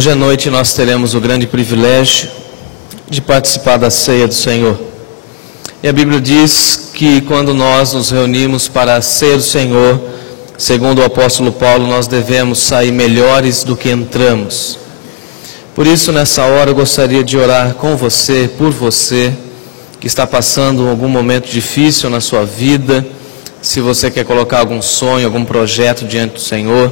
Hoje à noite nós teremos o grande privilégio de participar da ceia do Senhor. E a Bíblia diz que quando nós nos reunimos para a ceia do Senhor, segundo o apóstolo Paulo, nós devemos sair melhores do que entramos. Por isso, nessa hora, eu gostaria de orar com você, por você, que está passando algum momento difícil na sua vida. Se você quer colocar algum sonho, algum projeto diante do Senhor,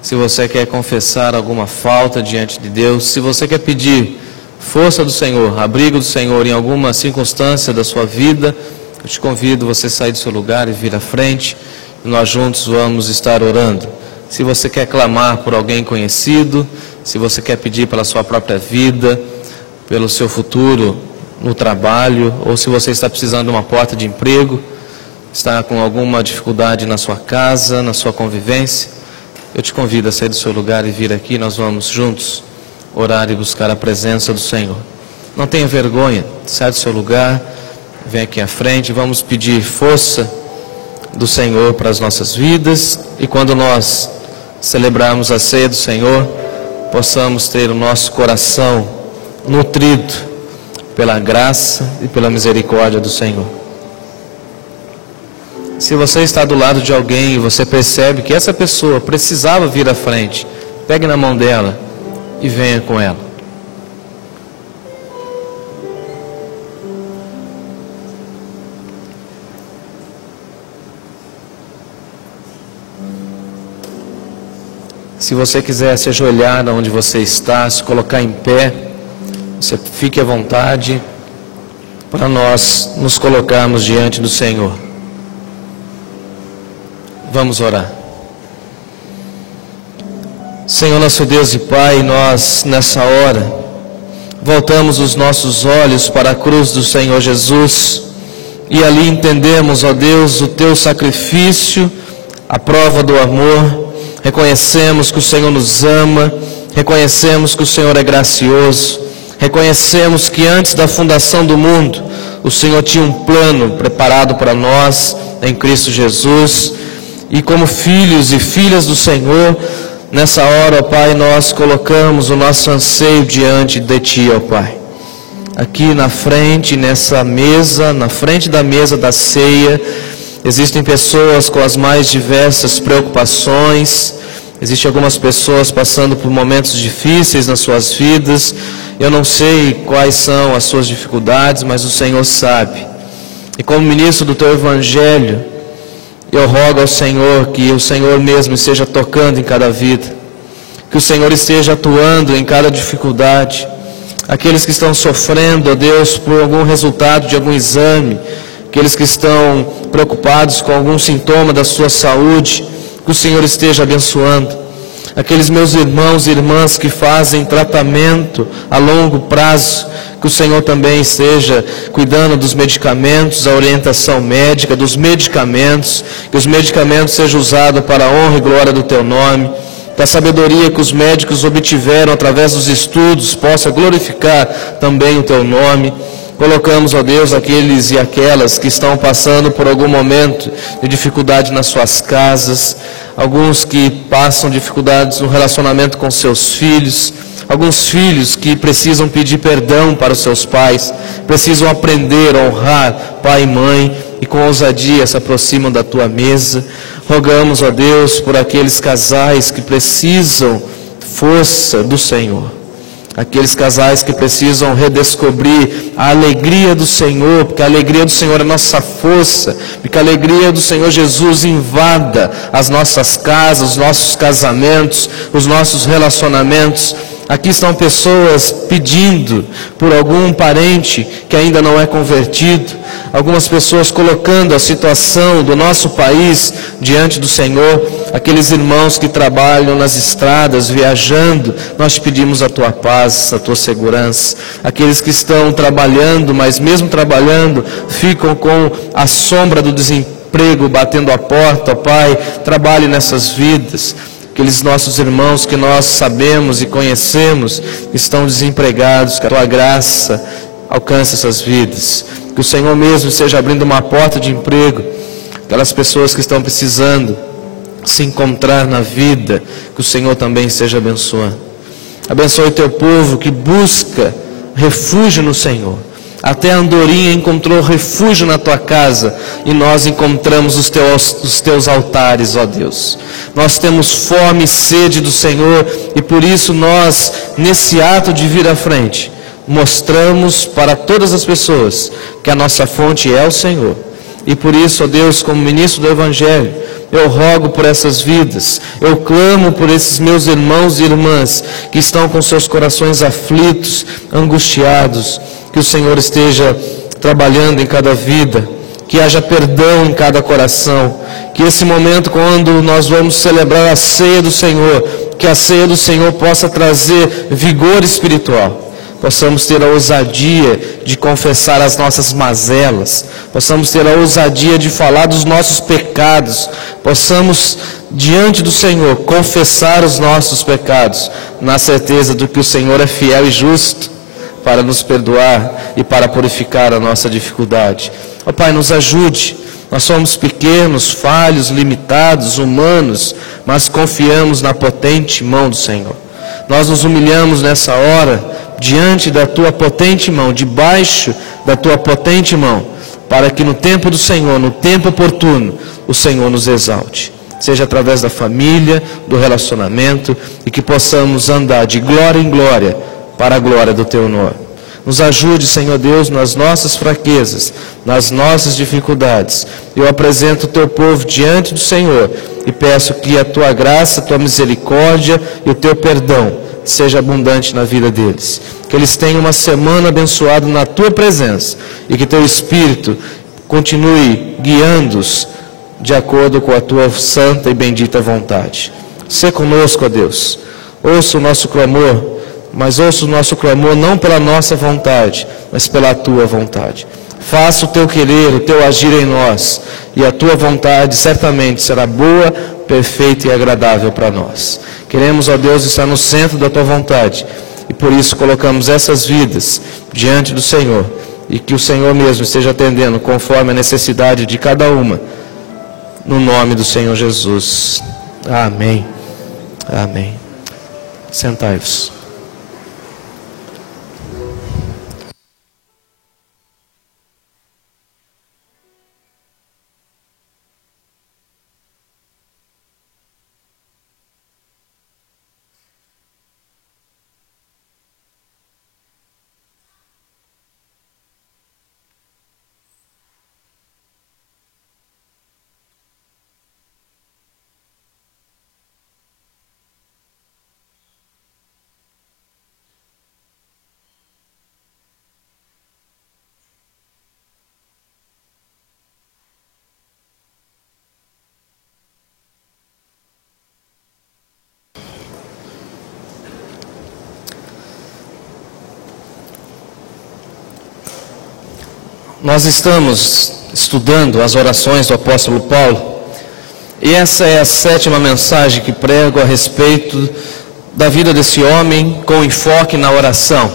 se você quer confessar alguma falta diante de Deus, se você quer pedir força do Senhor, abrigo do Senhor em alguma circunstância da sua vida, eu te convido a você sair do seu lugar e vir à frente, e nós juntos vamos estar orando. Se você quer clamar por alguém conhecido, se você quer pedir pela sua própria vida, pelo seu futuro no trabalho, ou se você está precisando de uma porta de emprego, está com alguma dificuldade na sua casa, na sua convivência, eu te convido a sair do seu lugar e vir aqui. Nós vamos juntos orar e buscar a presença do Senhor. Não tenha vergonha, sai do seu lugar, vem aqui à frente, vamos pedir força do Senhor para as nossas vidas, e quando nós celebrarmos a ceia do Senhor, possamos ter o nosso coração nutrido pela graça e pela misericórdia do Senhor. Se você está do lado de alguém e você percebe que essa pessoa precisava vir à frente, pegue na mão dela e venha com ela. Se você quiser se ajoelhar onde você está, se colocar em pé, você fique à vontade para nós nos colocarmos diante do Senhor. Vamos orar. Senhor nosso Deus e Pai, nós nessa hora voltamos os nossos olhos para a cruz do Senhor Jesus e ali entendemos, ó Deus, o Teu sacrifício, a prova do amor. Reconhecemos que o Senhor nos ama, reconhecemos que o Senhor é gracioso, reconhecemos que antes da fundação do mundo o Senhor tinha um plano preparado para nós em Cristo Jesus. E como filhos e filhas do Senhor, nessa hora, ó Pai, nós colocamos o nosso anseio diante de Ti, ó Pai. Aqui na frente, nessa mesa, na frente da mesa da ceia, existem pessoas com as mais diversas preocupações, existem algumas pessoas passando por momentos difíceis nas suas vidas. Eu não sei quais são as suas dificuldades, mas o Senhor sabe. E como ministro do Teu Evangelho, eu rogo ao Senhor que o Senhor mesmo esteja tocando em cada vida, que o Senhor esteja atuando em cada dificuldade. Aqueles que estão sofrendo, ó Deus, por algum resultado de algum exame, aqueles que estão preocupados com algum sintoma da sua saúde, que o Senhor esteja abençoando. Aqueles meus irmãos e irmãs que fazem tratamento a longo prazo, que o Senhor também esteja cuidando dos medicamentos, a orientação médica dos medicamentos, que os medicamentos sejam usados para a honra e glória do Teu nome, que a sabedoria que os médicos obtiveram através dos estudos possa glorificar também o Teu nome. Colocamos, ó Deus, aqueles e aquelas que estão passando por algum momento de dificuldade nas suas casas, alguns que passam dificuldades no relacionamento com seus filhos, alguns filhos que precisam pedir perdão para os seus pais, precisam aprender a honrar pai e mãe e com ousadia se aproximam da Tua mesa. Rogamos, ó Deus, por aqueles casais que precisam força do Senhor. Aqueles casais que precisam redescobrir a alegria do Senhor, porque a alegria do Senhor é nossa força, porque a alegria do Senhor Jesus invada as nossas casas, os nossos casamentos, os nossos relacionamentos. Aqui estão pessoas pedindo por algum parente que ainda não é convertido, algumas pessoas colocando a situação do nosso país diante do Senhor, aqueles irmãos que trabalham nas estradas, viajando, nós te pedimos a Tua paz, a Tua segurança. Aqueles que estão trabalhando, mas mesmo trabalhando, ficam com a sombra do desemprego batendo a porta, ó Pai, trabalhe nessas vidas. Aqueles nossos irmãos que nós sabemos e conhecemos estão desempregados, que a Tua graça alcance essas vidas. Que o Senhor mesmo esteja abrindo uma porta de emprego, aquelas pessoas que estão precisando se encontrar na vida, que o Senhor também esteja abençoando. Abençoe o teu povo que busca refúgio no Senhor. Até a andorinha encontrou refúgio na tua casa, e nós encontramos os teus altares, ó Deus. Nós temos fome e sede do Senhor, e por isso nós, nesse ato de vir à frente, mostramos para todas as pessoas que a nossa fonte é o Senhor. E por isso, ó Deus, como ministro do Evangelho, eu rogo por essas vidas, eu clamo por esses meus irmãos e irmãs que estão com seus corações aflitos, angustiados, que o Senhor esteja trabalhando em cada vida, que haja perdão em cada coração, que esse momento quando nós vamos celebrar a ceia do Senhor, que a ceia do Senhor possa trazer vigor espiritual. Possamos ter a ousadia de confessar as nossas mazelas, possamos ter a ousadia de falar dos nossos pecados, possamos, diante do Senhor, confessar os nossos pecados, na certeza de que o Senhor é fiel e justo para nos perdoar e para purificar a nossa dificuldade. Ó Pai, nos ajude. Nós somos pequenos, falhos, limitados, humanos, mas confiamos na potente mão do Senhor. Nós nos humilhamos nessa hora diante da tua potente mão, debaixo da tua potente mão, para que no tempo do Senhor, no tempo oportuno, o Senhor nos exalte. Seja através da família, do relacionamento, e que possamos andar de glória em glória para a glória do teu nome. Nos ajude, Senhor Deus, nas nossas fraquezas, nas nossas dificuldades. Eu apresento o teu povo diante do Senhor e peço que a tua graça, a tua misericórdia e o teu perdão seja abundante na vida deles. Que eles tenham uma semana abençoada na tua presença e que teu Espírito continue guiando-os de acordo com a tua santa e bendita vontade. Sê conosco, ó Deus. Ouça o nosso clamor, mas ouça o nosso clamor não pela nossa vontade, mas pela tua vontade. Faça o teu querer, o teu agir em nós, e a tua vontade certamente será boa, perfeita e agradável para nós. Queremos, ó Deus, estar no centro da tua vontade, e por isso colocamos essas vidas diante do Senhor, e que o Senhor mesmo esteja atendendo conforme a necessidade de cada uma, no nome do Senhor Jesus. Amém. Amém. Sentai-vos. Nós estamos estudando as orações do apóstolo Paulo, e essa é a 7ª mensagem que prego a respeito da vida desse homem com enfoque na oração.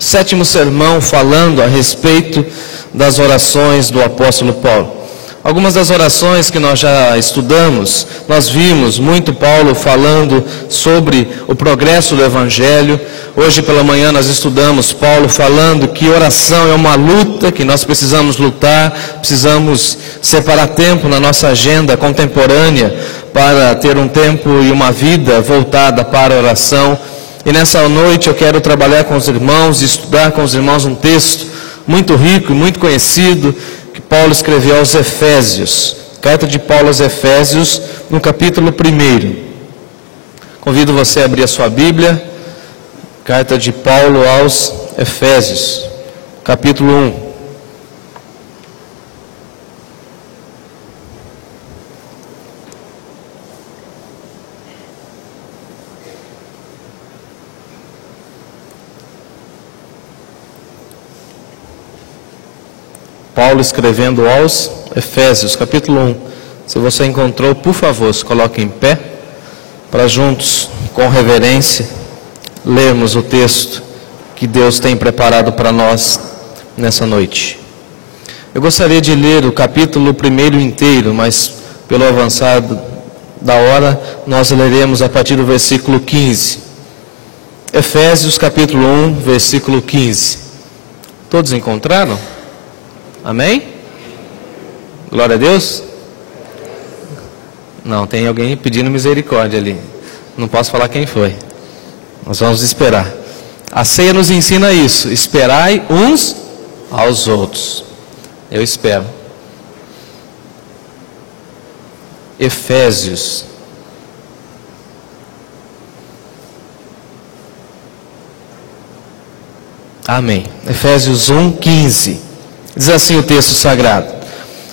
7º sermão falando a respeito das orações do apóstolo Paulo. Algumas das orações que nós já estudamos, nós vimos muito Paulo falando sobre o progresso do Evangelho. Hoje pela manhã nós estudamos Paulo falando que oração é uma luta, que nós precisamos lutar, precisamos separar tempo na nossa agenda contemporânea para ter um tempo e uma vida voltada para a oração. E nessa noite eu quero trabalhar com os irmãos, estudar com os irmãos um texto muito rico e muito conhecido, que Paulo escreveu aos Efésios, carta de Paulo aos Efésios, no capítulo 1. Convido você a abrir a sua Bíblia, carta de Paulo aos Efésios, capítulo 1. Paulo escrevendo aos Efésios, capítulo 1. Se você encontrou, por favor, se coloque em pé, para juntos, com reverência, lermos o texto que Deus tem preparado para nós nessa noite. Eu gostaria de ler o capítulo 1 inteiro, mas pelo avançado da hora, nós leremos a partir do versículo 15. Efésios capítulo 1, versículo 15. Todos encontraram? Amém? Glória a Deus? Não, tem alguém pedindo misericórdia ali. Não posso falar quem foi. Nós vamos esperar. A ceia nos ensina isso. Esperai uns aos outros. Eu espero. Efésios. Amém. Efésios 1, 15. Diz assim o texto sagrado: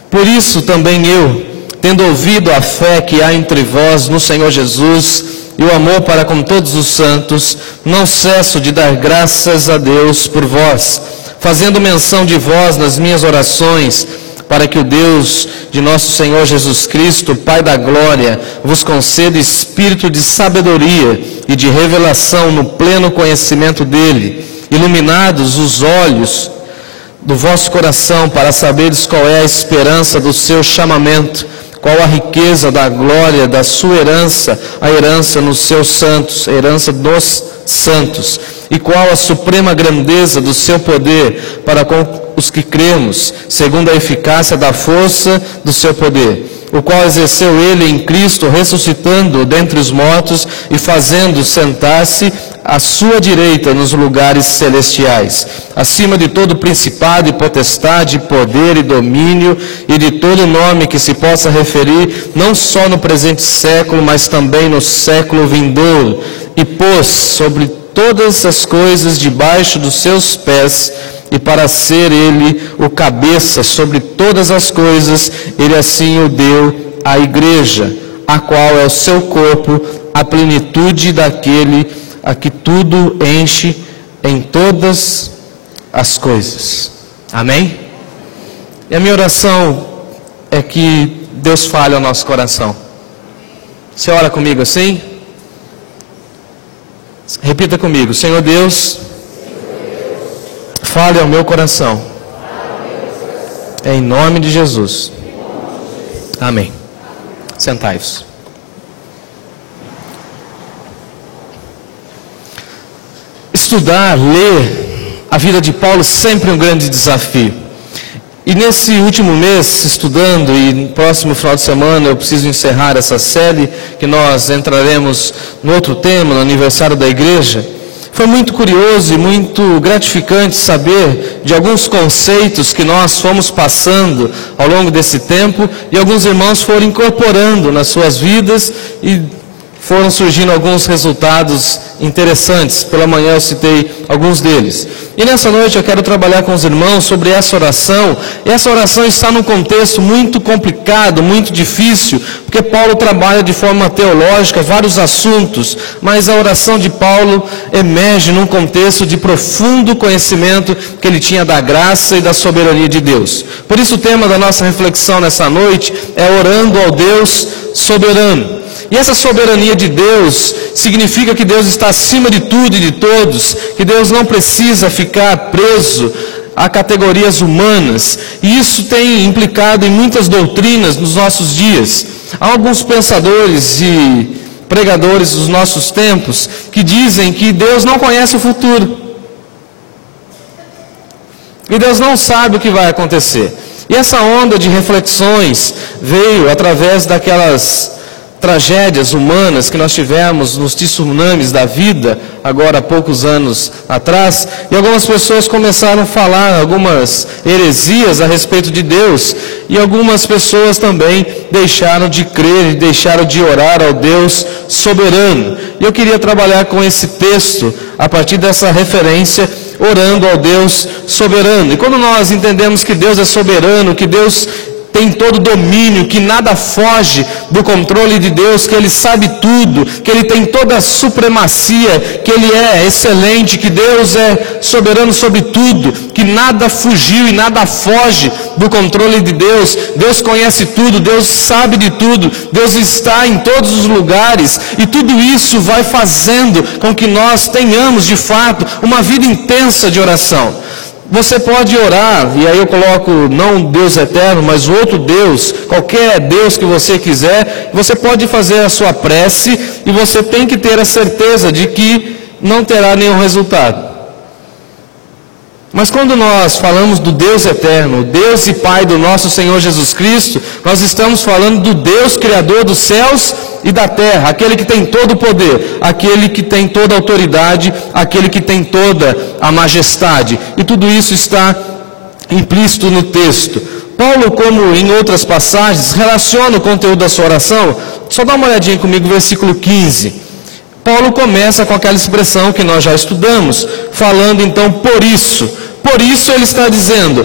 Por isso também eu, tendo ouvido a fé que há entre vós no Senhor Jesus e o amor para com todos os santos, não cesso de dar graças a Deus por vós, fazendo menção de vós nas minhas orações, para que o Deus de nosso Senhor Jesus Cristo, Pai da glória, vos conceda espírito de sabedoria e de revelação no pleno conhecimento dele, iluminados os olhos do vosso coração, para saberes qual é a esperança do seu chamamento, qual a riqueza da glória da sua herança, a herança nos seus santos, a herança dos santos, e qual a suprema grandeza do seu poder para com os que cremos, segundo a eficácia da força do seu poder, o qual exerceu ele em Cristo, ressuscitando dentre os mortos e fazendo sentar-se à sua direita nos lugares celestiais, acima de todo principado e potestade, poder e domínio, e de todo nome que se possa referir, não só no presente século, mas também no século vindouro, e pôs sobre todas as coisas debaixo dos seus pés, e para ser ele o cabeça sobre todas as coisas, ele assim o deu à igreja, a qual é o seu corpo, a plenitude daquele a que tudo enche em todas as coisas. Amém? E a minha oração é que Deus fale ao nosso coração. Você ora comigo assim? Repita comigo: Senhor Deus, fale ao meu coração. Em nome de Jesus. Amém. Sentai-vos. Estudar, ler a vida de Paulo sempre é um grande desafio. E nesse último mês, estudando, e no próximo final de semana eu preciso encerrar essa série, que nós entraremos no outro tema, no aniversário da igreja. Foi muito curioso e muito gratificante saber de alguns conceitos que nós fomos passando ao longo desse tempo, e alguns irmãos foram incorporando nas suas vidas, e foram surgindo alguns resultados interessantes. Pela manhã eu citei alguns deles. E nessa noite eu quero trabalhar com os irmãos sobre essa oração. E essa oração está num contexto muito complicado, muito difícil, porque Paulo trabalha de forma teológica vários assuntos, mas a oração de Paulo emerge num contexto de profundo conhecimento que ele tinha da graça e da soberania de Deus. Por isso o tema da nossa reflexão nessa noite é orando ao Deus soberano. E essa soberania de Deus significa que Deus está acima de tudo e de todos, que Deus não precisa ficar preso a categorias humanas, e isso tem implicado em muitas doutrinas nos nossos dias. Há alguns pensadores e pregadores dos nossos tempos que dizem que Deus não conhece o futuro, e Deus não sabe o que vai acontecer. E essa onda de reflexões veio através daquelas tragédias humanas que nós tivemos nos tsunamis da vida, agora há poucos anos atrás, e algumas pessoas começaram a falar algumas heresias a respeito de Deus, e algumas pessoas também deixaram de crer e deixaram de orar ao Deus soberano. E eu queria trabalhar com esse texto, a partir dessa referência, orando ao Deus soberano. E quando nós entendemos que Deus é soberano, que Deus tem todo domínio, que nada foge do controle de Deus, que Ele sabe tudo, que Ele tem toda a supremacia, que Ele é excelente, que Deus é soberano sobre tudo, que nada fugiu e nada foge do controle de Deus. Deus conhece tudo, Deus sabe de tudo, Deus está em todos os lugares, e tudo isso vai fazendo com que nós tenhamos de fato uma vida intensa de oração. Você pode orar, e aí eu coloco não Deus eterno, mas outro Deus, qualquer Deus que você quiser. Você pode fazer a sua prece, e você tem que ter a certeza de que não terá nenhum resultado. Mas quando nós falamos do Deus eterno, o Deus e Pai do nosso Senhor Jesus Cristo, nós estamos falando do Deus Criador dos céus e da terra, aquele que tem todo o poder, aquele que tem toda a autoridade, aquele que tem toda a majestade. E tudo isso está implícito no texto. Paulo, como em outras passagens, relaciona o conteúdo da sua oração. Só dá uma olhadinha comigo, versículo 15. Paulo começa com aquela expressão que nós já estudamos, falando então por isso. Por isso ele está dizendo,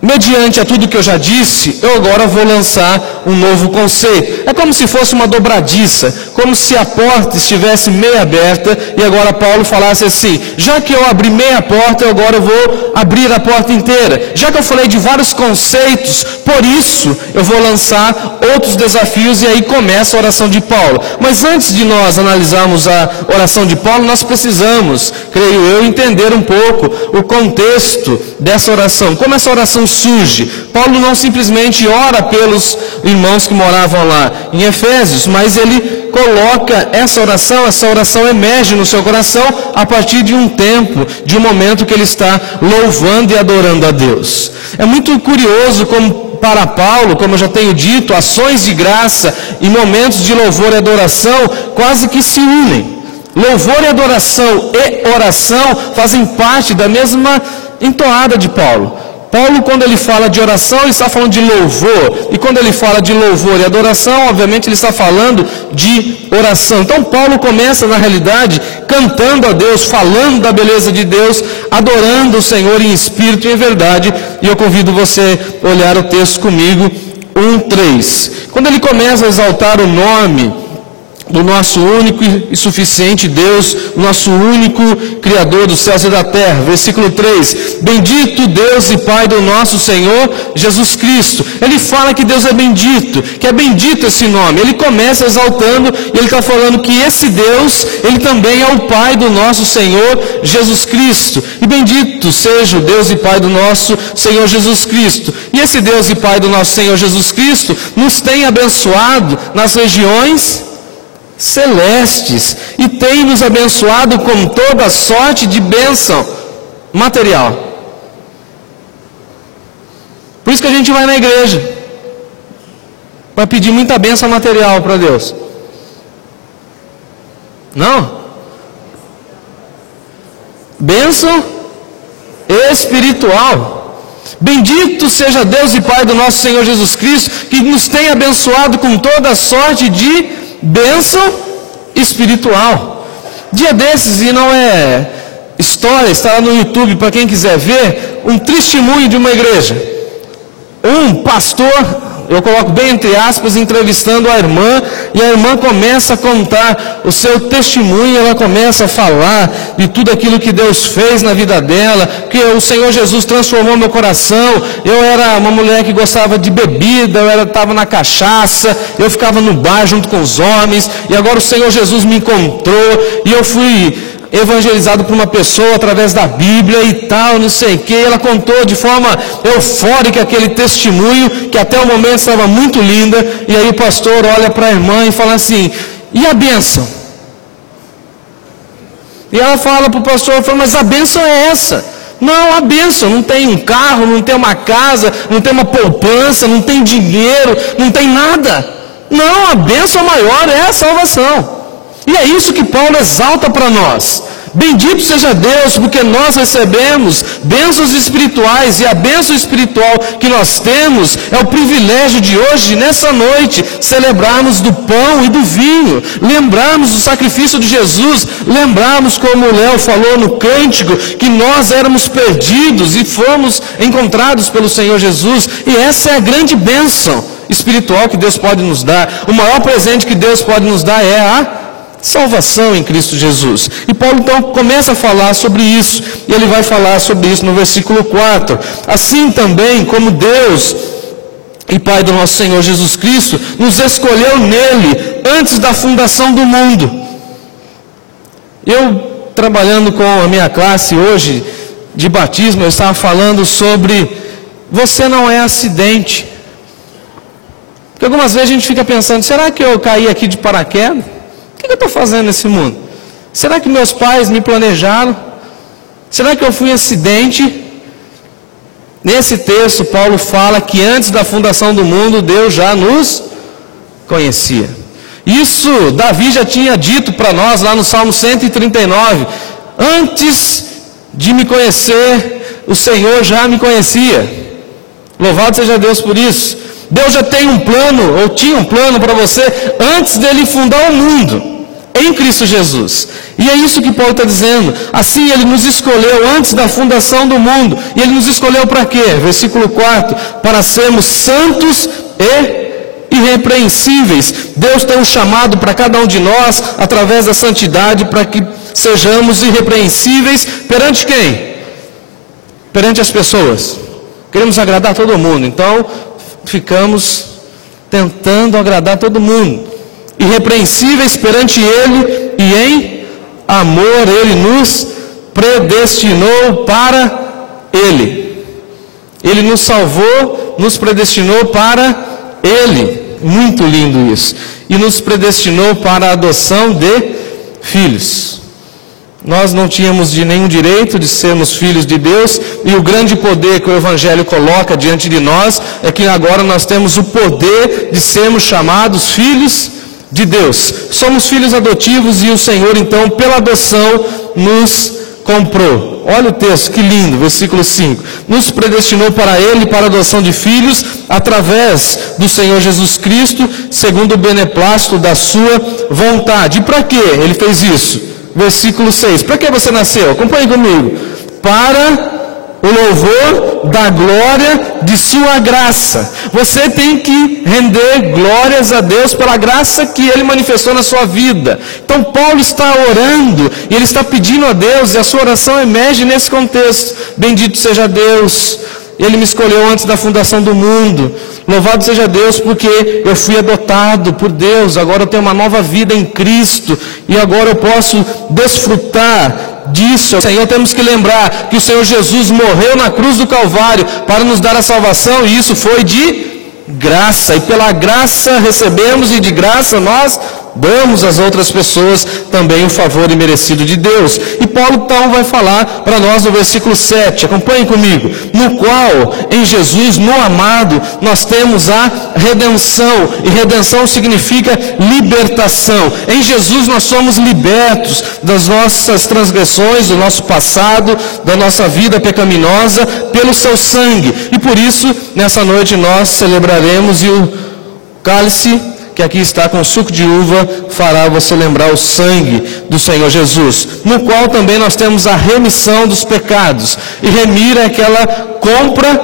mediante a tudo que eu já disse, eu agora vou lançar um novo conceito. É como se fosse uma dobradiça, como se a porta estivesse meia aberta e agora Paulo falasse assim, já que eu abri meia porta, eu agora vou abrir a porta inteira. Já que eu falei de vários conceitos, por isso eu vou lançar outros desafios, e aí começa a oração de Paulo. Mas antes de nós analisarmos a oração de Paulo, nós precisamos, creio eu, entender um pouco o contexto dessa oração, como essa oração surge. Paulo não simplesmente ora pelos irmãos que moravam lá em Efésios, mas ele coloca essa oração emerge no seu coração a partir de um tempo, de um momento que ele está louvando e adorando a Deus. É muito curioso como para Paulo, como eu já tenho dito, ações de graça e momentos de louvor e adoração quase que se unem. Louvor e adoração e oração fazem parte da mesma entoada de Paulo. Paulo, quando ele fala de oração, ele está falando de louvor. E quando ele fala de louvor e adoração, obviamente ele está falando de oração. Então Paulo começa, na realidade, cantando a Deus, falando da beleza de Deus, adorando o Senhor em espírito e em verdade. E eu convido você a olhar o texto comigo, 1:3. Quando ele começa a exaltar o nome do nosso único e suficiente Deus, nosso único Criador dos céus e da terra. Versículo 3, bendito Deus e Pai do nosso Senhor Jesus Cristo. Ele fala que Deus é bendito, que é bendito esse nome. Ele começa exaltando e ele está falando que esse Deus, ele também é o Pai do nosso Senhor Jesus Cristo. E bendito seja o Deus e Pai do nosso Senhor Jesus Cristo. E esse Deus e Pai do nosso Senhor Jesus Cristo nos tem abençoado nas regiões celestes e tem nos abençoado com toda sorte de bênção material. Por isso que a gente vai na igreja para pedir muita bênção material para Deus. Não? Bênção espiritual. Bendito seja Deus e Pai do nosso Senhor Jesus Cristo, que nos tem abençoado com toda sorte de bênção espiritual. Dia desses, e não é história, está lá no YouTube para quem quiser ver, um testemunho de uma igreja. Um pastor, eu coloco bem entre aspas, entrevistando a irmã, e a irmã começa a contar o seu testemunho, ela começa a falar de tudo aquilo que Deus fez na vida dela, que o Senhor Jesus transformou meu coração. Eu era uma mulher que gostava de bebida, eu estava na cachaça, eu ficava no bar junto com os homens, e agora o Senhor Jesus me encontrou, e eu fui evangelizado por uma pessoa através da Bíblia e tal, não sei o que. Ela contou de forma eufórica aquele testemunho, que até o momento estava muito linda, e aí o pastor olha para a irmã e fala assim, e a bênção? E ela fala para o pastor, mas a bênção é essa. Não, a bênção, não tem um carro, não tem uma casa, não tem uma poupança, não tem dinheiro, não tem nada. Não, a bênção maior é a salvação. E é isso que Paulo exalta para nós. Bendito seja Deus, porque nós recebemos bênçãos espirituais, e a bênção espiritual que nós temos é o privilégio de hoje, nessa noite, celebrarmos do pão e do vinho, lembrarmos do sacrifício de Jesus, lembrarmos, como o Léo falou no cântico, que nós éramos perdidos e fomos encontrados pelo Senhor Jesus, e essa é a grande bênção espiritual que Deus pode nos dar. O maior presente que Deus pode nos dar é a salvação em Cristo Jesus. E Paulo então começa a falar sobre isso, e ele vai falar sobre isso no versículo 4. Assim também como Deus e Pai do nosso Senhor Jesus Cristo nos escolheu nele antes da fundação do mundo. Eu, trabalhando com a minha classe hoje de batismo, eu estava falando sobre você não é acidente. Porque algumas vezes a gente fica pensando, será que eu caí aqui de paraquedas? O que eu estou fazendo nesse mundo? Será que meus pais me planejaram? Será que eu fui um acidente? Nesse texto, Paulo fala que antes da fundação do mundo, Deus já nos conhecia. Isso Davi já tinha dito para nós lá no Salmo 139. Antes de me conhecer, o Senhor já me conhecia. Louvado seja Deus por isso. Deus já tem um plano, ou tinha um plano para você, antes dele fundar o mundo, em Cristo Jesus. E é isso que Paulo está dizendo. Assim ele nos escolheu antes da fundação do mundo. E ele nos escolheu para quê? Versículo 4. Para sermos santos e irrepreensíveis. Deus tem um chamado para cada um de nós, através da santidade, para que sejamos irrepreensíveis perante quem? Perante as pessoas. Queremos agradar todo mundo, então ficamos tentando agradar todo mundo. Irrepreensíveis perante Ele, e em amor Ele nos predestinou para Ele. Ele nos salvou, nos predestinou para Ele. Muito lindo isso. E nos predestinou para a adoção de filhos. Nós não tínhamos nenhum direito de sermos filhos de Deus, e o grande poder que o Evangelho coloca diante de nós é que agora nós temos o poder de sermos chamados filhos de Deus. Somos filhos adotivos, e o Senhor então pela adoção nos comprou. Olha o texto, que lindo, versículo 5. Nos predestinou para Ele, para a adoção de filhos, através do Senhor Jesus Cristo, segundo o beneplácito da sua vontade. E para que Ele fez isso? Versículo 6. Para que você nasceu? Acompanhe comigo. Para o louvor da glória de sua graça. Você tem que render glórias a Deus pela graça que Ele manifestou na sua vida. Então Paulo está orando, e ele está pedindo a Deus, e a sua oração emerge nesse contexto. Bendito seja Deus, Ele me escolheu antes da fundação do mundo. Louvado seja Deus, porque eu fui adotado por Deus. Agora eu tenho uma nova vida em Cristo, e agora eu posso desfrutar disso. Senhor, temos que lembrar que o Senhor Jesus morreu na cruz do Calvário para nos dar a salvação, e isso foi de graça, e pela graça recebemos, e de graça nós damos às outras pessoas também o favor imerecido de Deus. E Paulo então vai falar para nós no versículo 7, acompanhem comigo, no qual, em Jesus, no amado, nós temos a redenção, e redenção significa libertação. Em Jesus nós somos libertos das nossas transgressões, do nosso passado, da nossa vida pecaminosa, pelo seu sangue, e por isso, nessa noite nós celebraremos, e o cálice que aqui está com suco de uva, fará você lembrar o sangue do Senhor Jesus, no qual também nós temos a remissão dos pecados. E remir é aquela compra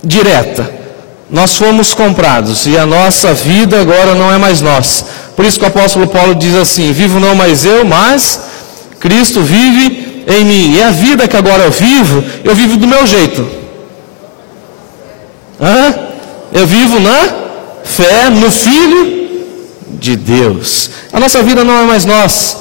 direta. Nós fomos comprados, e a nossa vida agora não é mais nossa. Por isso que o apóstolo Paulo diz assim: vivo não mais eu, mas Cristo vive em mim. E a vida que agora eu vivo do meu jeito. Eu vivo na fé no Filho de Deus. A nossa vida não é mais nossa.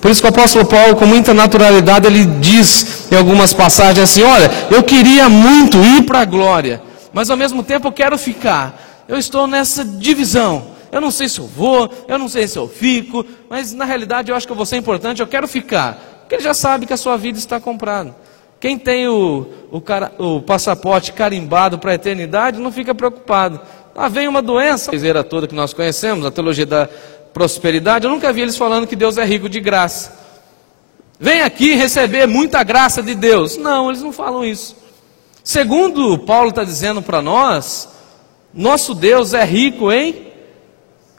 Por isso que o apóstolo Paulo, com muita naturalidade, ele diz em algumas passagens assim: olha, eu queria muito ir para a glória, mas ao mesmo tempo eu quero ficar. Eu estou nessa divisão. Eu não sei se eu vou, eu não sei se eu fico, mas na realidade eu acho que eu vou ser importante, eu quero ficar. Porque ele já sabe que a sua vida está comprada. Quem tem o passaporte carimbado para a eternidade não fica preocupado. Vem uma doença, a toda que nós conhecemos, a teologia da prosperidade. Eu nunca vi eles falando que Deus é rico de graça. Vem aqui receber muita graça de Deus. Não, eles não falam isso. Segundo Paulo está dizendo para nós, nosso Deus é rico em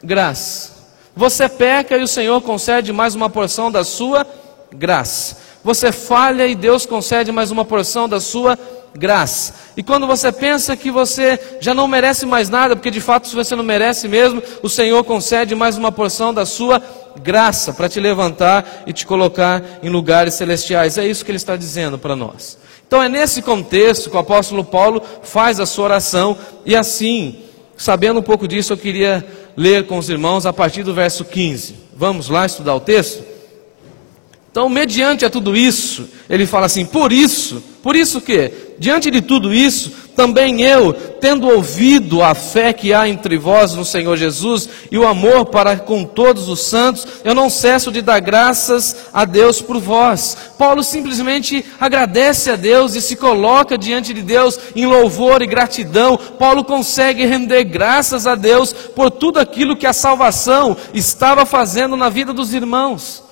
graça. Você peca e o Senhor concede mais uma porção da sua graça. Você falha e Deus concede mais uma porção da sua graça. E quando você pensa que você já não merece mais nada, porque de fato você não merece mesmo, o Senhor concede mais uma porção da sua graça para te levantar e te colocar em lugares celestiais. É isso que ele está dizendo para nós. Então é nesse contexto que o apóstolo Paulo faz a sua oração. E assim, sabendo um pouco disso, eu queria ler com os irmãos a partir do verso 15. Vamos lá estudar o texto? Então, mediante a tudo isso, ele fala assim, por isso que, diante de tudo isso, também eu, tendo ouvido a fé que há entre vós no Senhor Jesus, e o amor para com todos os santos, eu não cesso de dar graças a Deus por vós. Paulo simplesmente agradece a Deus e se coloca diante de Deus em louvor e gratidão. Paulo consegue render graças a Deus por tudo aquilo que a salvação estava fazendo na vida dos irmãos.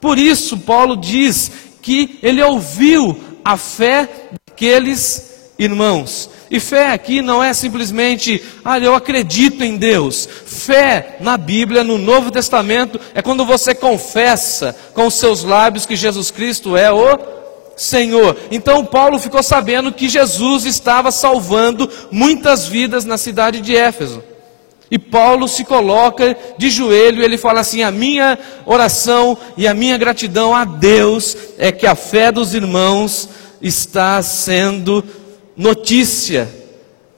Por isso, Paulo diz que ele ouviu a fé daqueles irmãos. E fé aqui não é simplesmente, eu acredito em Deus. Fé na Bíblia, no Novo Testamento, é quando você confessa com os seus lábios que Jesus Cristo é o Senhor. Então Paulo ficou sabendo que Jesus estava salvando muitas vidas na cidade de Éfeso. E Paulo se coloca de joelho e ele fala assim, a minha oração e a minha gratidão a Deus é que a fé dos irmãos está sendo notícia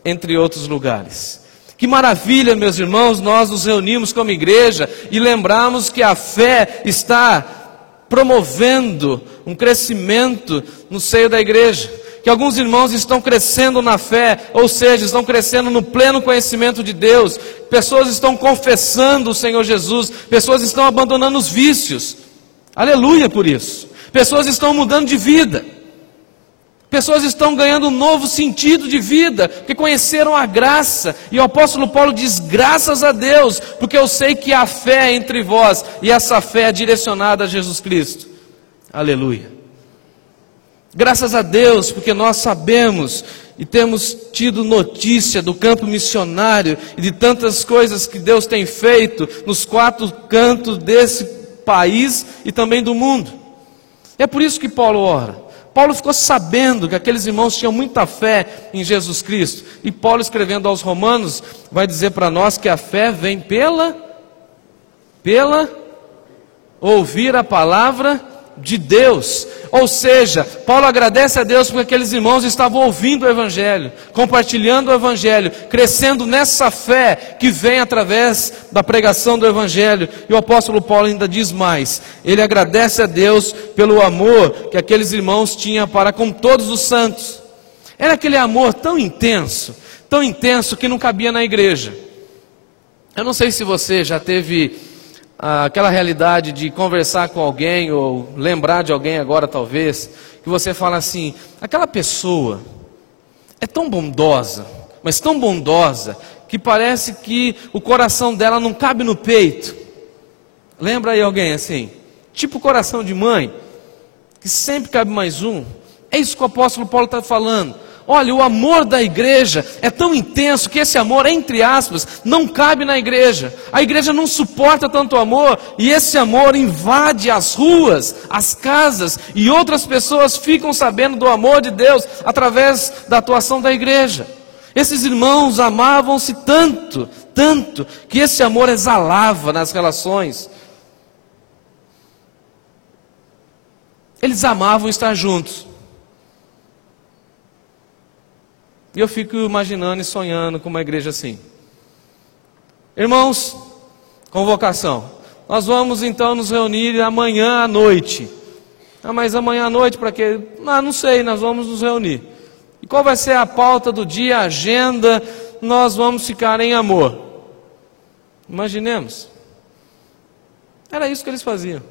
entre outros lugares. Que maravilha, meus irmãos, nós nos reunimos como igreja e lembramos que a fé está promovendo um crescimento no seio da igreja. Que alguns irmãos estão crescendo na fé, ou seja, estão crescendo no pleno conhecimento de Deus. Pessoas estão confessando o Senhor Jesus, pessoas estão abandonando os vícios. Aleluia por isso. Pessoas estão mudando de vida. Pessoas estão ganhando um novo sentido de vida, porque conheceram a graça. E o apóstolo Paulo diz, graças a Deus, porque eu sei que há fé entre vós, e essa fé é direcionada a Jesus Cristo. Aleluia. Graças a Deus, porque nós sabemos e temos tido notícia do campo missionário e de tantas coisas que Deus tem feito nos 4 cantos desse país e também do mundo. É por isso que Paulo ora. Paulo ficou sabendo que aqueles irmãos tinham muita fé em Jesus Cristo. E Paulo, escrevendo aos Romanos, vai dizer para nós que a fé vem pela ouvir a palavra de Deus. Ou seja, Paulo agradece a Deus porque aqueles irmãos estavam ouvindo o Evangelho, compartilhando o Evangelho, crescendo nessa fé que vem através da pregação do Evangelho. E o apóstolo Paulo ainda diz mais, ele agradece a Deus pelo amor que aqueles irmãos tinham para com todos os santos. Era aquele amor tão intenso que não cabia na igreja. Eu não sei se você já teve aquela realidade de conversar com alguém, ou lembrar de alguém agora talvez, que você fala assim, aquela pessoa é tão bondosa, mas tão bondosa, que parece que o coração dela não cabe no peito. Lembra aí alguém assim? Tipo coração de mãe, que sempre cabe mais um. É isso que o apóstolo Paulo está falando. Olha, o amor da igreja é tão intenso que esse amor, entre aspas, não cabe na igreja. A igreja não suporta tanto amor e esse amor invade as ruas, as casas, e outras pessoas ficam sabendo do amor de Deus através da atuação da igreja. Esses irmãos amavam-se tanto, que esse amor exalava nas relações. Eles amavam estar juntos. E eu fico imaginando e sonhando com uma igreja assim. Irmãos, convocação. Nós vamos então nos reunir amanhã à noite. Mas amanhã à noite para quê? Não sei, nós vamos nos reunir. E qual vai ser a pauta do dia, a agenda? Nós vamos ficar em amor. Imaginemos. Era isso que eles faziam.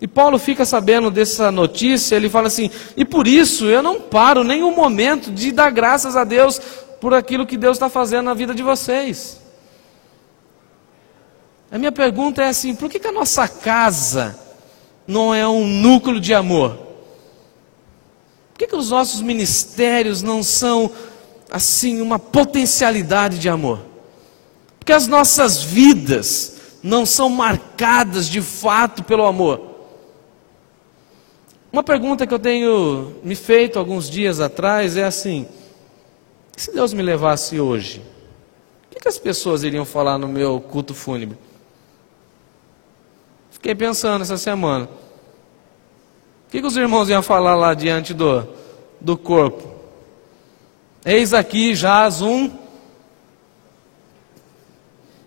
E Paulo fica sabendo dessa notícia, ele fala assim, e por isso eu não paro nenhum momento de dar graças a Deus por aquilo que Deus está fazendo na vida de vocês. A minha pergunta é assim, por que a nossa casa não é um núcleo de amor? Por que os nossos ministérios não são assim uma potencialidade de amor? Porque as nossas vidas não são marcadas de fato pelo amor? Uma pergunta que eu tenho me feito alguns dias atrás é assim, se Deus me levasse hoje, o que as pessoas iriam falar no meu culto fúnebre? Fiquei pensando essa semana, o que os irmãos iam falar lá diante do corpo? Eis aqui jaz um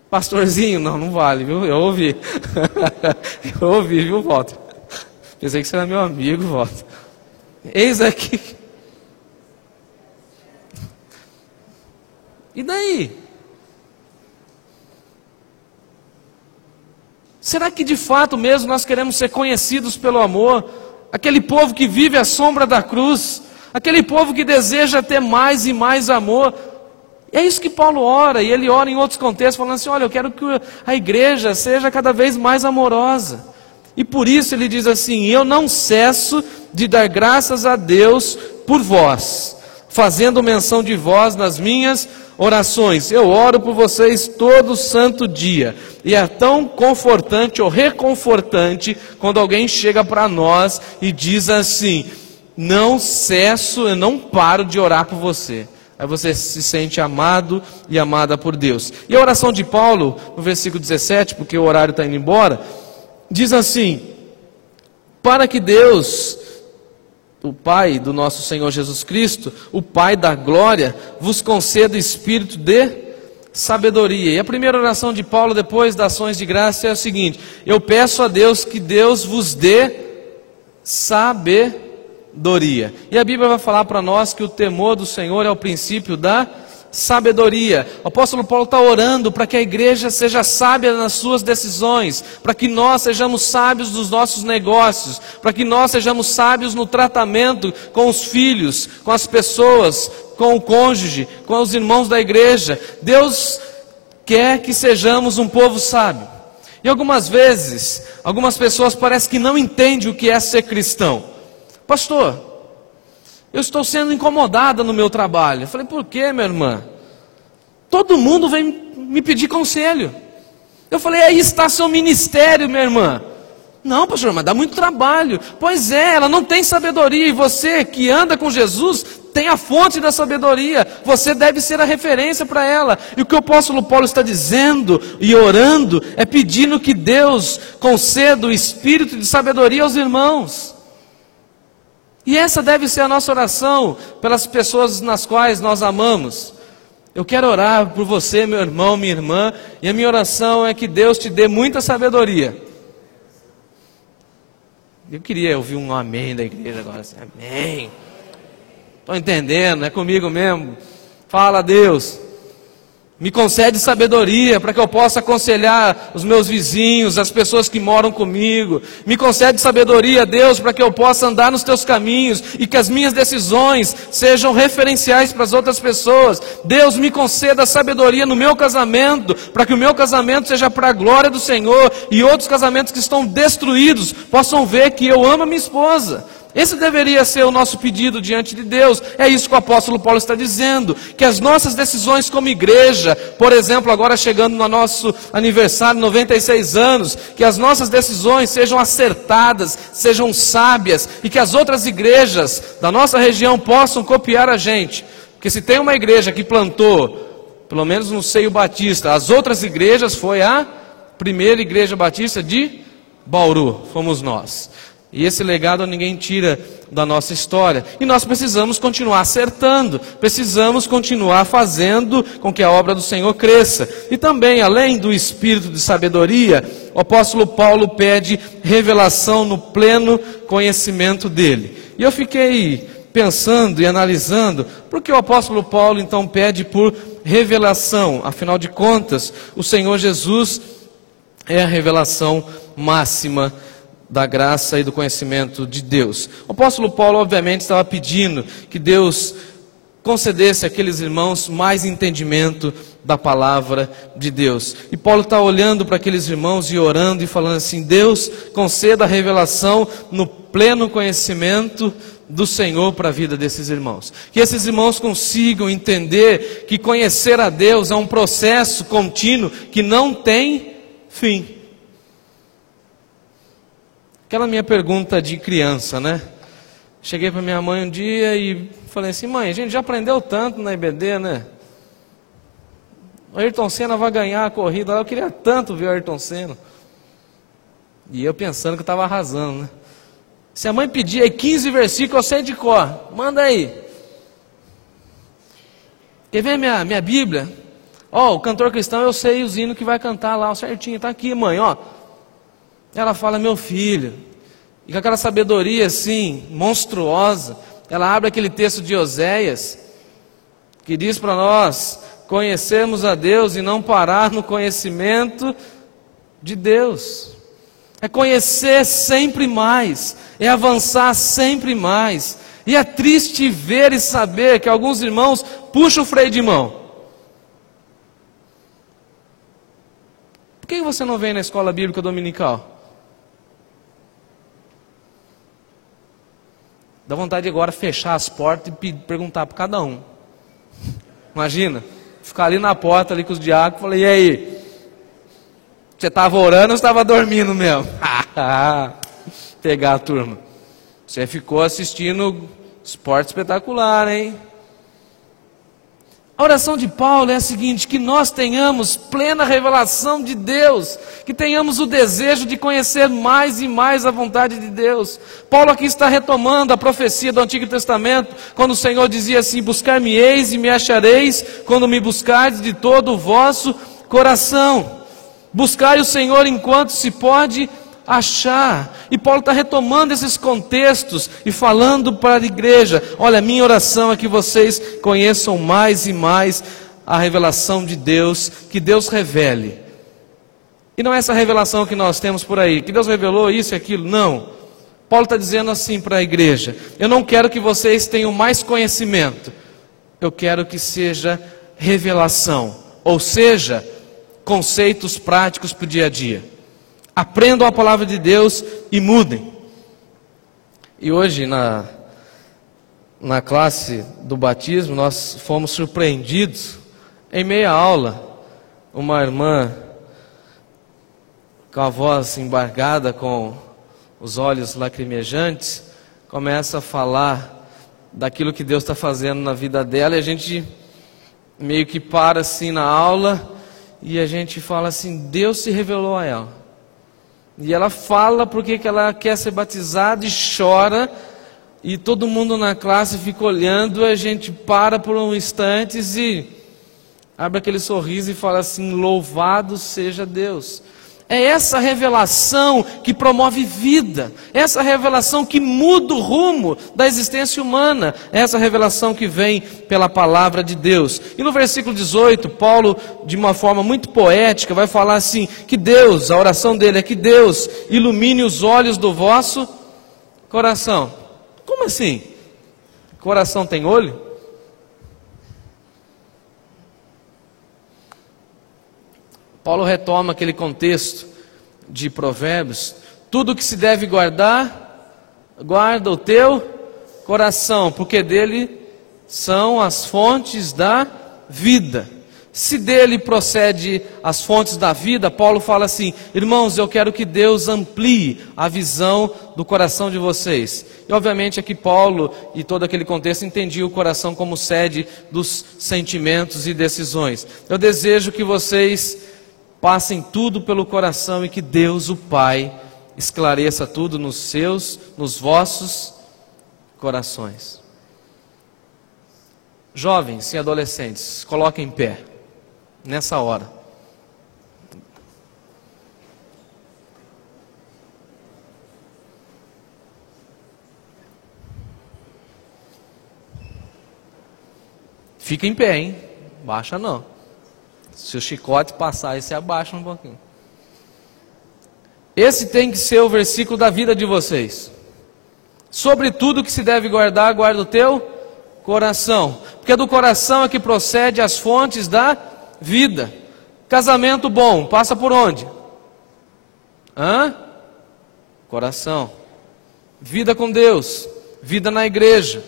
pastorzinho. Não vale, viu? Eu ouvi. Eu ouvi, viu, Walter? Pensei que você era meu amigo, vó. Eis aqui. E daí? Será que de fato mesmo nós queremos ser conhecidos pelo amor? Aquele povo que vive à sombra da cruz, aquele povo que deseja ter mais e mais amor. E é isso que Paulo ora, e ele ora em outros contextos, falando assim, olha, eu quero que a igreja seja cada vez mais amorosa. E por isso ele diz assim, eu não cesso de dar graças a Deus por vós, fazendo menção de vós nas minhas orações. Eu oro por vocês todo santo dia. E é tão confortante ou reconfortante quando alguém chega para nós e diz assim, não cesso, eu não paro de orar por você. Aí você se sente amado e amada por Deus. E a oração de Paulo, no versículo 17, porque o horário está indo embora, diz assim, para que Deus, o Pai do nosso Senhor Jesus Cristo, o Pai da glória, vos conceda espírito de sabedoria. E a primeira oração de Paulo, depois das ações de graça, é o seguinte, eu peço a Deus que Deus vos dê sabedoria. E a Bíblia vai falar para nós que o temor do Senhor é o princípio da sabedoria. O apóstolo Paulo está orando para que a igreja seja sábia nas suas decisões, para que nós sejamos sábios nos nossos negócios, para que nós sejamos sábios no tratamento com os filhos, com as pessoas, com o cônjuge, com os irmãos da igreja. Deus quer que sejamos um povo sábio. E algumas vezes, algumas pessoas parecem que não entendem o que é ser cristão. Pastor, eu estou sendo incomodada no meu trabalho. Eu falei, por quê, minha irmã? Todo mundo vem me pedir conselho. Eu falei, aí está seu ministério, minha irmã. Não, pastor, mas dá muito trabalho. Pois é, ela não tem sabedoria. E você que anda com Jesus, tem a fonte da sabedoria. Você deve ser a referência para ela. E o que o apóstolo Paulo está dizendo e orando, é pedindo que Deus conceda o espírito de sabedoria aos irmãos. E essa deve ser a nossa oração pelas pessoas nas quais nós amamos. Eu quero orar por você, meu irmão, minha irmã, e a minha oração é que Deus te dê muita sabedoria. Eu queria ouvir um amém da igreja agora, assim, amém. Estou entendendo, é comigo mesmo. Fala, Deus. Me concede sabedoria para que eu possa aconselhar os meus vizinhos, as pessoas que moram comigo. Me concede sabedoria, Deus, para que eu possa andar nos teus caminhos e que as minhas decisões sejam referenciais para as outras pessoas. Deus, me conceda sabedoria no meu casamento, para que o meu casamento seja para a glória do Senhor e outros casamentos que estão destruídos possam ver que eu amo a minha esposa. Esse deveria ser o nosso pedido diante de Deus. É isso que o apóstolo Paulo está dizendo, que as nossas decisões como igreja, por exemplo, agora chegando no nosso aniversário, 96 anos, que as nossas decisões sejam acertadas, sejam sábias, e que as outras igrejas da nossa região possam copiar a gente. Porque se tem uma igreja que plantou, pelo menos no seio batista, as outras igrejas foi a primeira igreja batista de Bauru, fomos nós. E esse legado ninguém tira da nossa história. E nós precisamos continuar acertando, precisamos continuar fazendo com que a obra do Senhor cresça. E também, além do espírito de sabedoria, o apóstolo Paulo pede revelação no pleno conhecimento dele. E eu fiquei pensando e analisando, por que o apóstolo Paulo então pede por revelação? Afinal de contas, o Senhor Jesus é a revelação máxima da graça e do conhecimento de Deus. O apóstolo Paulo obviamente estava pedindo que Deus concedesse àqueles irmãos mais entendimento da palavra de Deus. E Paulo está olhando para aqueles irmãos e orando e falando assim, Deus conceda a revelação no pleno conhecimento do Senhor para a vida desses irmãos. Que esses irmãos consigam entender que conhecer a Deus é um processo contínuo que não tem fim. Aquela minha pergunta de criança, né? Cheguei para minha mãe um dia e falei assim, mãe, a gente já aprendeu tanto na IBD, né? O Ayrton Senna vai ganhar a corrida, eu queria tanto ver o Ayrton Senna. E eu pensando que eu estava arrasando, né? Se a mãe pedir aí 15 versículos, eu sei de cor, manda aí. Quer ver minha Bíblia? Ó, o cantor cristão, eu sei os hinos que vai cantar lá, certinho, está aqui, mãe, ó. Ela fala, meu filho, e com aquela sabedoria assim, monstruosa, ela abre aquele texto de Oséias, que diz para nós conhecermos a Deus e não parar no conhecimento de Deus. É conhecer sempre mais, é avançar sempre mais. E é triste ver e saber que alguns irmãos puxam o freio de mão. Por que você não vem na escola bíblica dominical? Dá vontade de agora fechar as portas e perguntar para cada um. Imagina, ficar ali na porta ali com os diáconos, falei, e aí? Você estava orando ou estava dormindo mesmo? Pegar a turma. Você ficou assistindo esporte espetacular, hein? A oração de Paulo é a seguinte: que nós tenhamos plena revelação de Deus, que tenhamos o desejo de conhecer mais e mais a vontade de Deus. Paulo aqui está retomando a profecia do Antigo Testamento, quando o Senhor dizia assim: buscar-me-eis e me achareis, quando me buscardes de todo o vosso coração. Buscai o Senhor enquanto se pode achar. E Paulo está retomando esses contextos e falando para a igreja: olha, minha oração é que vocês conheçam mais e mais a revelação de Deus, que Deus revele. E não é essa revelação que nós temos por aí, que Deus revelou isso e aquilo, não. Paulo está dizendo assim para a igreja: eu não quero que vocês tenham mais conhecimento, eu quero que seja revelação, ou seja, conceitos práticos para o dia a dia. Aprendam a palavra de Deus e mudem. E hoje na classe do batismo nós fomos surpreendidos. Em meia aula, uma irmã com a voz embargada, com os olhos lacrimejantes, começa a falar daquilo que Deus está fazendo na vida dela, e a gente meio que para assim na aula e a gente fala assim: Deus se revelou a ela. E ela fala porque que ela quer ser batizada e chora, e todo mundo na classe fica olhando, a gente para por um instante e abre aquele sorriso e fala assim: louvado seja Deus. É essa revelação que promove vida, essa revelação que muda o rumo da existência humana, essa revelação que vem pela palavra de Deus. E no versículo 18, Paulo, de uma forma muito poética, vai falar assim: que Deus, a oração dele é que Deus ilumine os olhos do vosso coração. Como assim? Coração tem olho? Paulo retoma aquele contexto de Provérbios: tudo que se deve guardar, guarda o teu coração, porque dele são as fontes da vida. Se dele procede as fontes da vida, Paulo fala assim: irmãos, eu quero que Deus amplie a visão do coração de vocês. E obviamente aqui Paulo e todo aquele contexto entendia o coração como sede dos sentimentos e decisões. Eu desejo que vocês passem tudo pelo coração e que Deus, o Pai, esclareça tudo nos vossos corações. Jovens e adolescentes, coloquem em pé, nessa hora. Fica em pé, hein? Baixa não. Se o chicote passar, aí você abaixa um pouquinho. Esse tem que ser o versículo da vida de vocês. Sobre tudo que se deve guardar, guarda o teu coração, porque do coração é que procede as fontes da vida. Casamento bom, passa por onde? Coração. Vida com Deus, vida na igreja.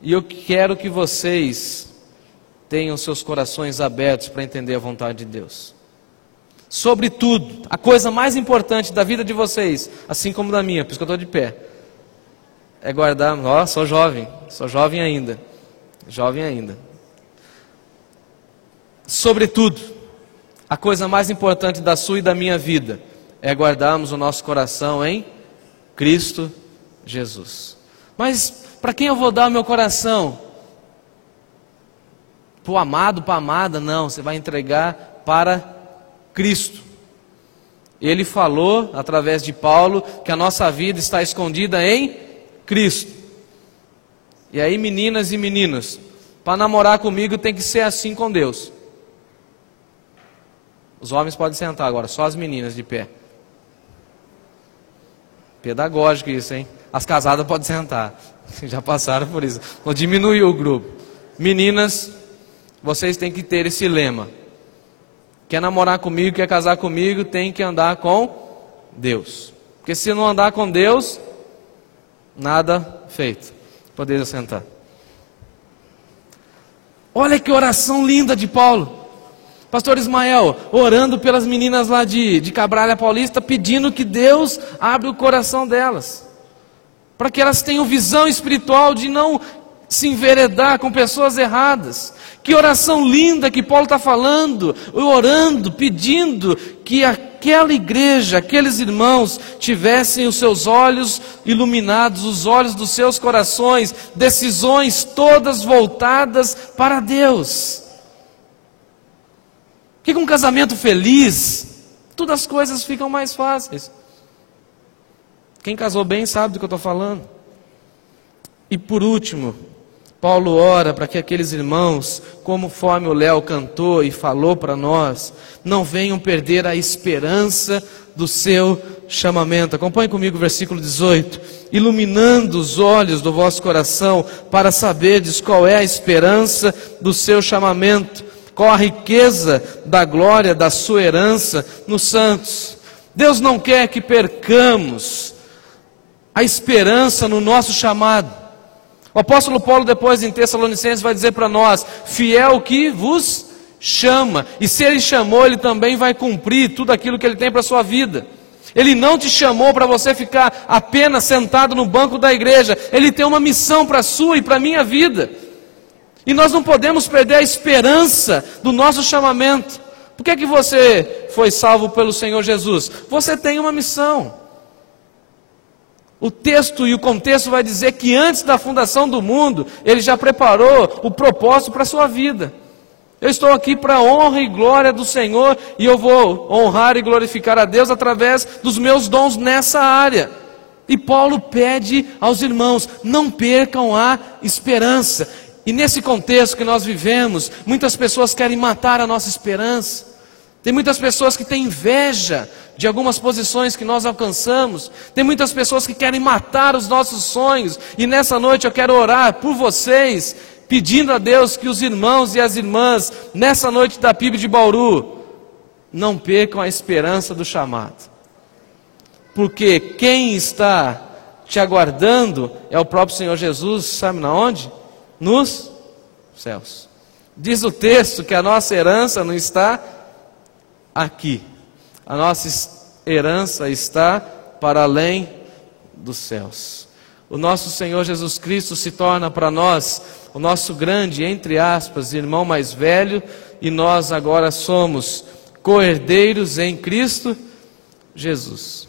E eu quero que vocês tenham seus corações abertos para entender a vontade de Deus. Sobretudo, a coisa mais importante da vida de vocês, assim como da minha, por isso que eu estou de pé, é guardar. Sou jovem ainda. Sobretudo, a coisa mais importante da sua e da minha vida é guardarmos o nosso coração em Cristo Jesus. Mas para quem eu vou dar o meu coração? Para o amado, para a amada? Não, você vai entregar para Cristo. Ele falou, através de Paulo, que a nossa vida está escondida em Cristo. E aí, meninas e meninos, para namorar comigo tem que ser assim com Deus. Os homens podem sentar agora, só as meninas de pé. Pedagógico isso, hein? As casadas podem sentar. Já passaram por isso. Vou diminuir o grupo. Meninas, vocês têm que ter esse lema. Quer namorar comigo, quer casar comigo, tem que andar com Deus. Porque se não andar com Deus, nada feito. Poderia sentar. Olha que oração linda de Paulo. Pastor Ismael, orando pelas meninas lá de Cabralha Paulista, pedindo que Deus abra o coração delas, para que elas tenham visão espiritual de não se enveredar com pessoas erradas. Que oração linda que Paulo está falando, orando, pedindo que aquela igreja, aqueles irmãos tivessem os seus olhos iluminados, os olhos dos seus corações, decisões todas voltadas para Deus. Porque com um casamento feliz, todas as coisas ficam mais fáceis. Quem casou bem sabe do que eu estou falando. E por último, Paulo ora para que aqueles irmãos, conforme o Léo cantou e falou para nós, não venham perder a esperança do seu chamamento. Acompanhe comigo o versículo 18. Iluminando os olhos do vosso coração, para saberdes qual é a esperança do seu chamamento, qual a riqueza da glória da sua herança nos santos. Deus não quer que percamos a esperança no nosso chamado. O apóstolo Paulo depois em Tessalonicenses vai dizer para nós, fiel que vos chama, e se ele chamou, ele também vai cumprir tudo aquilo que ele tem para a sua vida. Ele não te chamou para você ficar apenas sentado no banco da igreja, ele tem uma missão para a sua e para a minha vida. E nós não podemos perder a esperança do nosso chamamento. Por que você foi salvo pelo Senhor Jesus? Você tem uma missão. O texto e o contexto vai dizer que antes da fundação do mundo, Ele já preparou o propósito para a sua vida. Eu estou aqui para a honra e glória do Senhor, e eu vou honrar e glorificar a Deus através dos meus dons nessa área. E Paulo pede aos irmãos, não percam a esperança. E nesse contexto que nós vivemos, muitas pessoas querem matar a nossa esperança. Tem muitas pessoas que têm inveja de algumas posições que nós alcançamos. Tem muitas pessoas que querem matar os nossos sonhos. E nessa noite eu quero orar por vocês, pedindo a Deus que os irmãos e as irmãs, nessa noite da PIB de Bauru, não percam a esperança do chamado. Porque quem está te aguardando é o próprio Senhor Jesus, sabe na onde? Nos céus. Diz o texto que a nossa herança não está aqui. A nossa herança está para além dos céus. O nosso Senhor Jesus Cristo se torna para nós o nosso grande, entre aspas, irmão mais velho, e nós agora somos co-herdeiros em Cristo Jesus.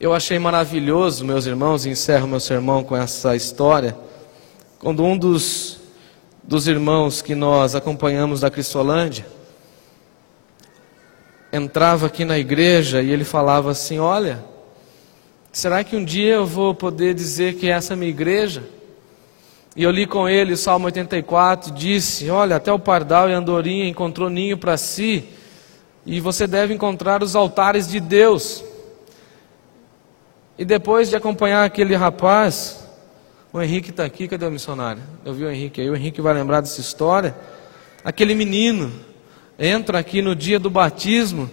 Eu achei maravilhoso, meus irmãos, e encerro meu sermão com essa história, quando um dos irmãos que nós acompanhamos da Cristolândia entrava aqui na igreja e ele falava assim, olha, será que um dia eu vou poder dizer que essa é a minha igreja? E eu li com ele o Salmo 84, disse, olha, até o pardal e a andorinha encontrou ninho para si, e você deve encontrar os altares de Deus. E depois de acompanhar aquele rapaz, o Henrique está aqui, cadê o missionário? Eu vi o Henrique aí, o Henrique vai lembrar dessa história. Aquele menino entra aqui no dia do batismo,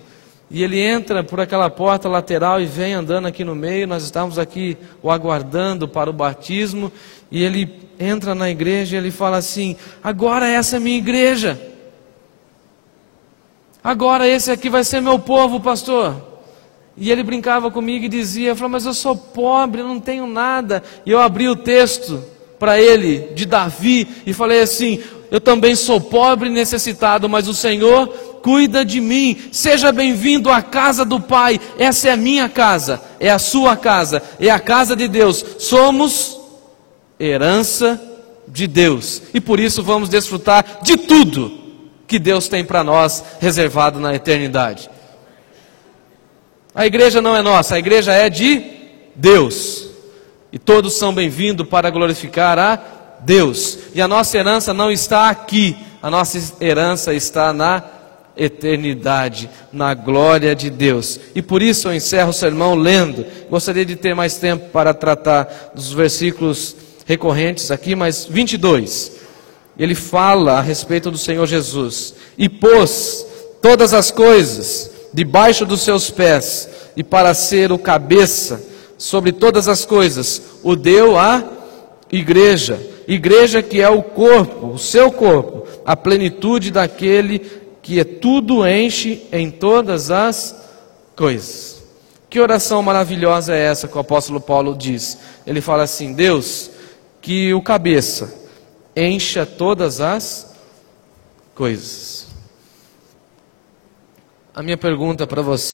e ele entra por aquela porta lateral e vem andando aqui no meio. Nós estávamos aqui o aguardando para o batismo, e ele entra na igreja e ele fala assim, agora essa é a minha igreja, agora esse aqui vai ser meu povo, pastor. E ele brincava comigo e dizia, mas eu sou pobre, eu não tenho nada. E eu abri o texto para ele, de Davi, e falei assim, eu também sou pobre e necessitado, mas o Senhor cuida de mim. Seja bem-vindo à casa do Pai. Essa é a minha casa, é a sua casa, é a casa de Deus. Somos herança de Deus, e por isso vamos desfrutar de tudo que Deus tem para nós reservado na eternidade. A igreja não é nossa, a igreja é de Deus. E todos são bem-vindos para glorificar a Deus. E a nossa herança não está aqui, a nossa herança está na eternidade, na glória de Deus. E por isso eu encerro o sermão lendo. Gostaria de ter mais tempo para tratar dos versículos recorrentes aqui, mas 22. Ele fala a respeito do Senhor Jesus. E pôs todas as coisas debaixo dos seus pés, e para ser o cabeça sobre todas as coisas, o deu à igreja. Igreja que é o corpo, o seu corpo, a plenitude daquele que tudo enche em todas as coisas. Que oração maravilhosa é essa que o apóstolo Paulo diz? Ele fala assim: Deus, que o cabeça encha todas as coisas. A minha pergunta para você: